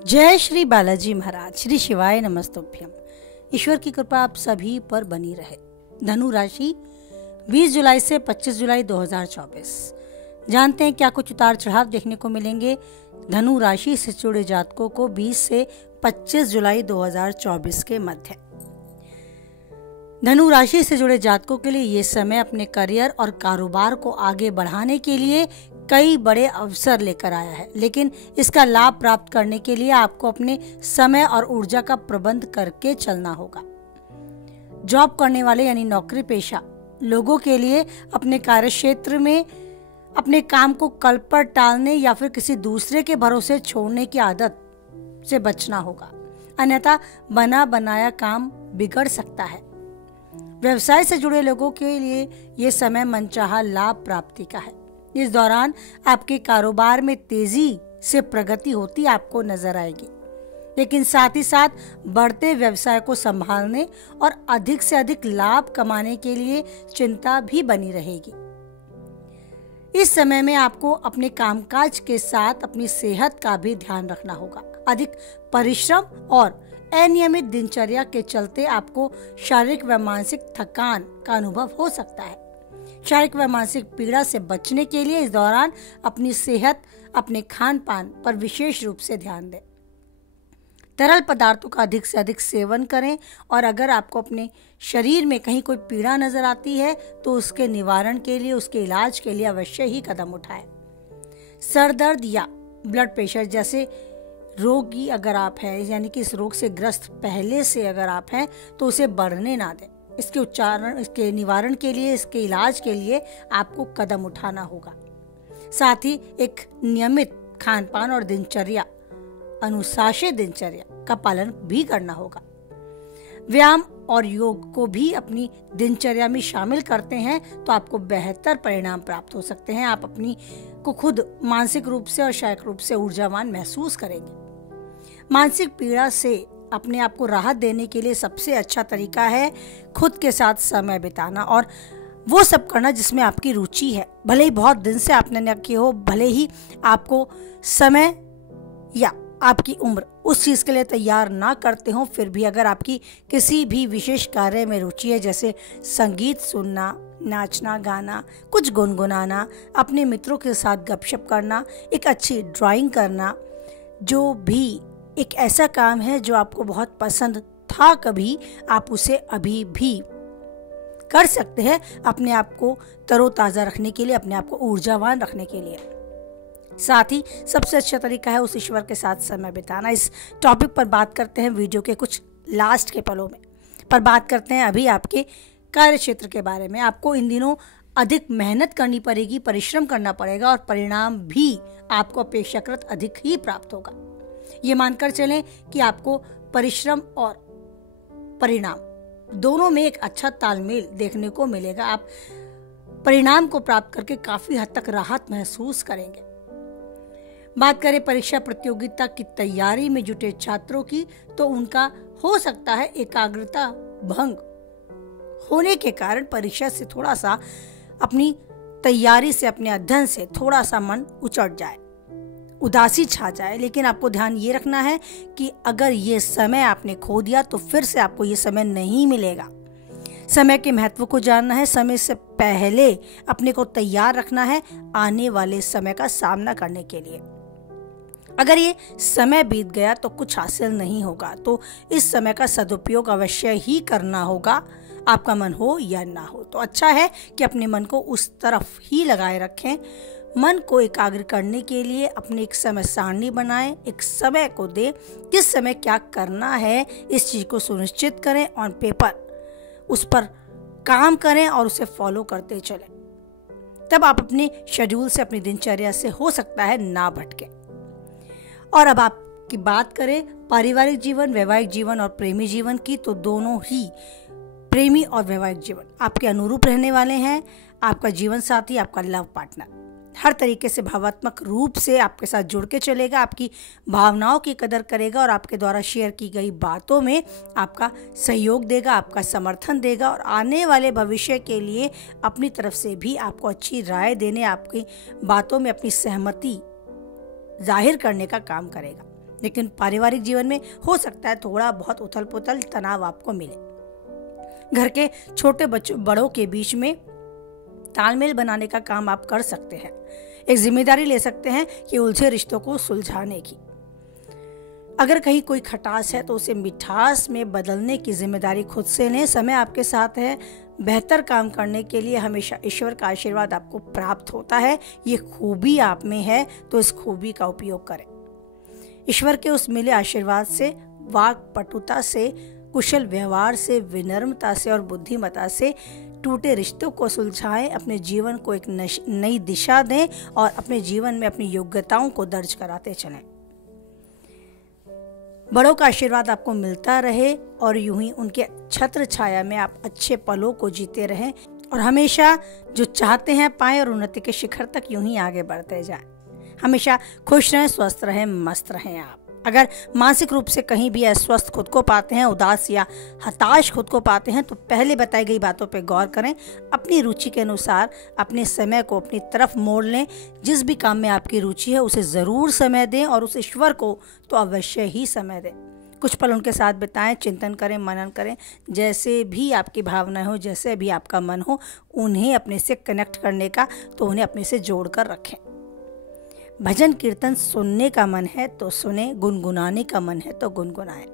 जय श्री बालाजी महाराज, श्री शिवाय नमस्तुभ्यम। ईश्वर की कृपा आप सभी पर बनी रहे। धनु राशि 20 जुलाई से 25 जुलाई 2024। जानते हैं क्या कुछ उतार चढ़ाव देखने को मिलेंगे धनु राशि से जुड़े जातकों को 20 से 25 जुलाई 2024 के मध्य। धनु राशि से जुड़े जातकों के लिए ये समय अपने करियर और कारोबार को आगे बढ़ाने के लिए कई बड़े अवसर लेकर आया है, लेकिन इसका लाभ प्राप्त करने के लिए आपको अपने समय और ऊर्जा का प्रबंध करके चलना होगा। जॉब करने वाले यानी नौकरी पेशा लोगों के लिए अपने कार्यक्षेत्र में अपने काम को कल पर टालने या फिर किसी दूसरे के भरोसे छोड़ने की आदत से बचना होगा, अन्यथा बना बनाया काम बिगड़ सकता है। व्यवसाय से जुड़े लोगों के लिए ये समय मनचाहा लाभ प्राप्ति का है। इस दौरान आपके कारोबार में तेजी से प्रगति होती आपको नजर आएगी, लेकिन साथ ही साथ बढ़ते व्यवसाय को संभालने और अधिक से अधिक लाभ कमाने के लिए चिंता भी बनी रहेगी। इस समय में आपको अपने कामकाज के साथ अपनी सेहत का भी ध्यान रखना होगा। अधिक परिश्रम और अनियमित दिनचर्या के चलते आपको शारीरिक व मानसिक थकान का अनुभव हो सकता है। शारीरिक व मानसिक पीड़ा से बचने के लिए इस दौरान अपनी सेहत, अपने खान पान पर विशेष रूप से ध्यान दें। तरल पदार्थों का अधिक से अधिक सेवन करें और अगर आपको अपने शरीर में कहीं कोई पीड़ा नजर आती है तो उसके निवारण के लिए, उसके इलाज के लिए अवश्य ही कदम उठाएं। सर दर्द या ब्लड प्रेशर जैसे रोगी अगर आप हैं, यानी कि इस रोग से ग्रस्त पहले से अगर आप हैं, तो उसे बढ़ने ना दें। इसके निवारण के लिए, इसके इलाज के लिए आपको कदम उठाना होगा। साथ ही एक नियमित खान पान और दिनचर्या, अनुशासित दिनचर्या का पालन भी करना होगा। व्यायाम और योग को भी अपनी दिनचर्या में शामिल करते हैं तो आपको बेहतर परिणाम प्राप्त हो सकते हैं। आप अपनी को खुद मानसिक रूप से और शारीरिक रूप से ऊर्जावान महसूस करेंगे। मानसिक पीड़ा से अपने आप को राहत देने के लिए सबसे अच्छा तरीका है खुद के साथ समय बिताना और वो सब करना जिसमें आपकी रुचि है। भले ही बहुत दिन से आपने न किया हो, भले ही आपको समय या आपकी उम्र उस चीज़ के लिए तैयार ना करते हो, फिर भी अगर आपकी किसी भी विशेष कार्य में रुचि है, जैसे संगीत सुनना, नाचना, गाना, कुछ गुनगुनाना, अपने मित्रों के साथ गपशप करना, एक अच्छी ड्राइंग करना, जो भी एक ऐसा काम है जो आपको बहुत पसंद था कभी, आप उसे अभी भी कर सकते हैं अपने आप को तरोताज़ा रखने के लिए, अपने आप को ऊर्जावान रखने के लिए। साथ ही सबसे अच्छा तरीका है उस ईश्वर के साथ समय बिताना। इस टॉपिक पर बात करते हैं वीडियो के कुछ लास्ट के पलों में, पर बात करते हैं अभी आपके कार्य क्षेत्र के बारे में। आपको इन दिनों अधिक मेहनत करनी पड़ेगी, परिश्रम करना पड़ेगा और परिणाम भी आपको अपेक्षाकृत अधिक ही प्राप्त होगा। ये मानकर चलें कि आपको परिश्रम और परिणाम दोनों में एक अच्छा तालमेल देखने को मिलेगा। आप परिणाम को प्राप्त करके काफी हद तक राहत महसूस करेंगे। बात करें परीक्षा प्रतियोगिता की तैयारी में जुटे छात्रों की, तो उनका हो सकता है एकाग्रता भंग होने के कारण परीक्षा से थोड़ा सा, अपनी तैयारी से, अपने अध्ययन से थोड़ा सा मन उचट जाए, उदासी छा जाए। लेकिन आपको ध्यान ये रखना है कि अगर ये समय आपने खो दिया तो फिर से आपको ये समय नहीं मिलेगा। समय के महत्व को जानना है, समय से पहले अपने को तैयार रखना है आने वाले समय का सामना करने के लिए। अगर ये समय बीत गया तो कुछ हासिल नहीं होगा, तो इस समय का सदुपयोग अवश्य ही करना होगा, आपका मन हो या ना हो। तो अच्छा है कि अपने मन को उस तरफ ही लगाए रखें। मन को एकाग्र करने के लिए अपनी एक समय सारणी बनाएं, एक समय को दें, किस समय क्या करना है इस चीज को सुनिश्चित करें, ऑन पेपर उस पर काम करें और उसे फॉलो करते चलें। तब आप अपने शेड्यूल से, अपनी दिनचर्या से हो सकता है ना भटके। और अब आपकी बात करें पारिवारिक जीवन, वैवाहिक जीवन और प्रेमी जीवन की, तो दोनों ही प्रेमी और वैवाहिक जीवन आपके अनुरूप रहने वाले हैं। आपका जीवन साथी, आपका लव पार्टनर हर तरीके से भावात्मक रूप से आपके साथ जुड़ के चलेगा, आपकी भावनाओं की कदर करेगा और आपके द्वारा शेयर की गई बातों में आपका सहयोग देगा, आपका समर्थन देगा और आने वाले भविष्य के लिए अपनी तरफ से भी आपको अच्छी राय देने, आपकी बातों में अपनी सहमति जाहिर करने का काम करेगा। लेकिन पारिवारिक जीवन में हो सकता है थोड़ा बहुत उथल पुथल, तनाव आपको मिले। घर के छोटे बच्चों बड़ों के बीच में तालमेल बनाने का काम आप कर सकते हैं। एक जिम्मेदारी ले सकते हैं कि उलझे रिश्तों को सुलझाने की। अगर कहीं कोई खटास है तो उसे मिठास में बदलने की जिम्मेदारी खुद से लें। समय आपके साथ है, बेहतर काम करने के लिए हमेशा ईश्वर का आशीर्वाद आपको प्राप्त होता है। ये खूबी आप में है तो इस खूबी का उपयोग करें। ईश्वर के उस मिले आशीर्वाद से, वाक पटुता से, कुशल व्यवहार से, विनम्रता से और बुद्धिमत्ता से टूटे रिश्तों को सुलझाएं। अपने जीवन को एक नई दिशा दें और अपने जीवन में अपनी योग्यताओं को दर्ज कराते चलें। बड़ों का आशीर्वाद आपको मिलता रहे और यूं ही उनके छत्र छाया में आप अच्छे पलों को जीते रहें और हमेशा जो चाहते हैं पाएं और उन्नति के शिखर तक यूं ही आगे बढ़ते जाएं। हमेशा खुश रहें, स्वस्थ रहें, मस्त रहें आप। अगर मानसिक रूप से कहीं भी अस्वस्थ खुद को पाते हैं, उदास या हताश खुद को पाते हैं, तो पहले बताई गई बातों पर गौर करें। अपनी रुचि के अनुसार अपने समय को अपनी तरफ मोड़ लें। जिस भी काम में आपकी रुचि है उसे ज़रूर समय दें और उस ईश्वर को तो अवश्य ही समय दें। कुछ पल उनके साथ बिताएं, चिंतन करें, मनन करें। जैसे भी आपकी भावना हो, जैसे भी आपका मन हो, उन्हें अपने से कनेक्ट करने का तो उन्हें अपने से जोड़ कर रखें। भजन कीर्तन सुनने का मन है तो सुने, गुनगुनाने का मन है तो गुनगुनाएं।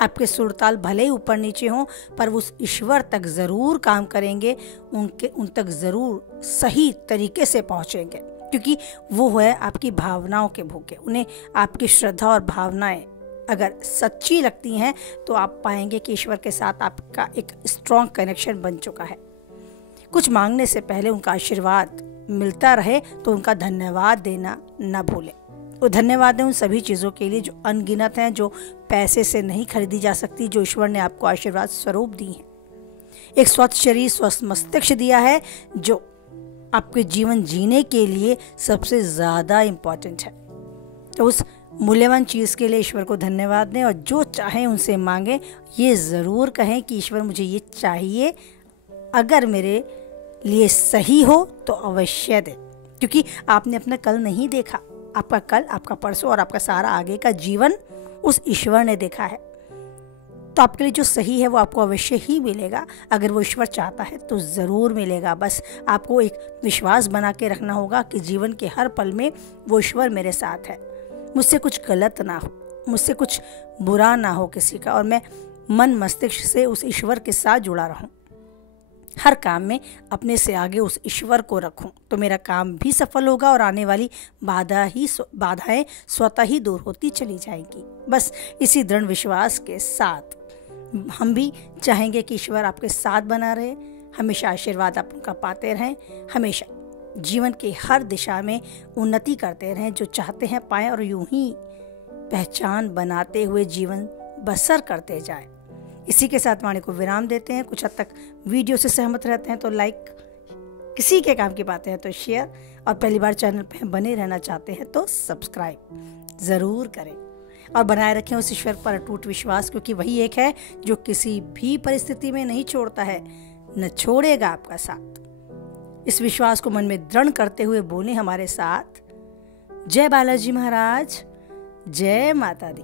आपके सुर ताल भले ही ऊपर नीचे हों पर उस ईश्वर तक ज़रूर काम करेंगे, उन तक ज़रूर सही तरीके से पहुँचेंगे, क्योंकि वो है आपकी भावनाओं के भूखे। उन्हें आपकी श्रद्धा और भावनाएं अगर सच्ची लगती हैं तो आप पाएंगे कि ईश्वर के साथ आपका एक स्ट्रॉन्ग कनेक्शन बन चुका है। कुछ मांगने से पहले उनका आशीर्वाद मिलता रहे तो उनका धन्यवाद देना न भूलें। वो धन्यवाद दें उन सभी चीज़ों के लिए जो अनगिनत हैं, जो पैसे से नहीं खरीदी जा सकती, जो ईश्वर ने आपको आशीर्वाद स्वरूप दी हैं। एक स्वस्थ शरीर, स्वस्थ मस्तिष्क दिया है जो आपके जीवन जीने के लिए सबसे ज़्यादा इम्पोर्टेंट है। तो उस मूल्यवान चीज़ के लिए ईश्वर को धन्यवाद दें और जो चाहें उनसे मांगें। ये ज़रूर कहें कि ईश्वर मुझे ये चाहिए, अगर मेरे लिए सही हो तो अवश्य दे, क्योंकि आपने अपना कल नहीं देखा। आपका कल, आपका परसों और आपका सारा आगे का जीवन उस ईश्वर ने देखा है। तो आपके लिए जो सही है वो आपको अवश्य ही मिलेगा। अगर वो ईश्वर चाहता है तो ज़रूर मिलेगा। बस आपको एक विश्वास बना के रखना होगा कि जीवन के हर पल में वो ईश्वर मेरे साथ है। मुझसे कुछ गलत ना हो, मुझसे कुछ बुरा ना हो किसी का, और मैं मन मस्तिष्क से उस ईश्वर के साथ जुड़ा रहूं। हर काम में अपने से आगे उस ईश्वर को रखूं तो मेरा काम भी सफल होगा और आने वाली बाधाएं स्वतः ही दूर होती चली जाएंगी। बस इसी दृढ़ विश्वास के साथ हम भी चाहेंगे कि ईश्वर आपके साथ बना रहे, हमेशा आशीर्वाद आप उनका पाते रहें, हमेशा जीवन के हर दिशा में उन्नति करते रहें, जो चाहते हैं पाएं और यूं ही पहचान बनाते हुए जीवन बसर करते जाएं। इसी के साथ वाणी को विराम देते हैं। कुछ हद तक वीडियो से सहमत रहते हैं तो लाइक, किसी के काम की बातें हैं तो शेयर, और पहली बार चैनल पर बने रहना चाहते हैं तो सब्सक्राइब ज़रूर करें और बनाए रखें उस ईश्वर पर अटूट विश्वास, क्योंकि वही एक है जो किसी भी परिस्थिति में नहीं छोड़ता है, न छोड़ेगा आपका साथ। इस विश्वास को मन में दृढ़ करते हुए बोले हमारे साथ, जय बालाजी महाराज, जय माता दी।